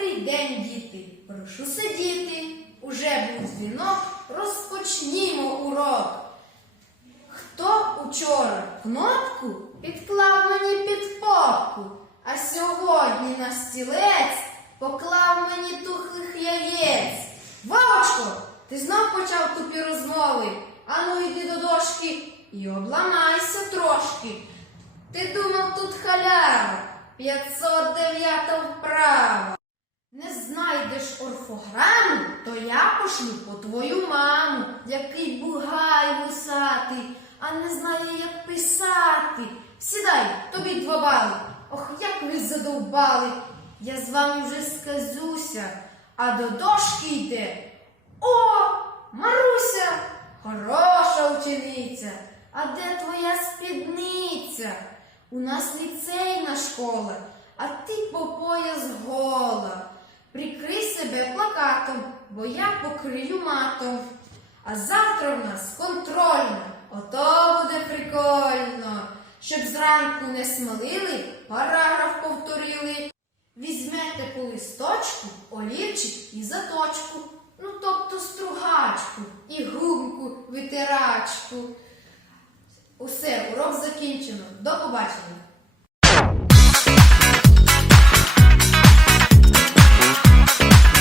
Добрий день, діти! Прошу сидіти. Уже був дзвінок, розпочнімо урок. Хто учора кнопку підклав мені під попку, а сьогодні на стілець поклав мені тухлих яєць. Вовочко, ти знов почав тупі розмови. Ану йди до дошки і обламайся трошки. Ти думав тут халява, 509 вправа. Знайдеш орфограму, то я пошлю по твою маму, який бугай вусатий, а не знає, як писати. Сідай, тобі два бали. Ох, як ви задовбали. Я з вами вже сказуся, а до дошки йде. О, Маруся, хороша учениця. А де твоя спідниця? У нас ліцейна школа, а ти по пояс гола. Прикрий себе плакатом, бо я покрию матом. А завтра в нас контрольна, ото буде прикольно. Щоб зранку не смалили, параграф повторили. Візьмете по листочку, олівчик і заточку, ну тобто стругачку і гумку, витирачку. Усе, урок закінчено. До побачення.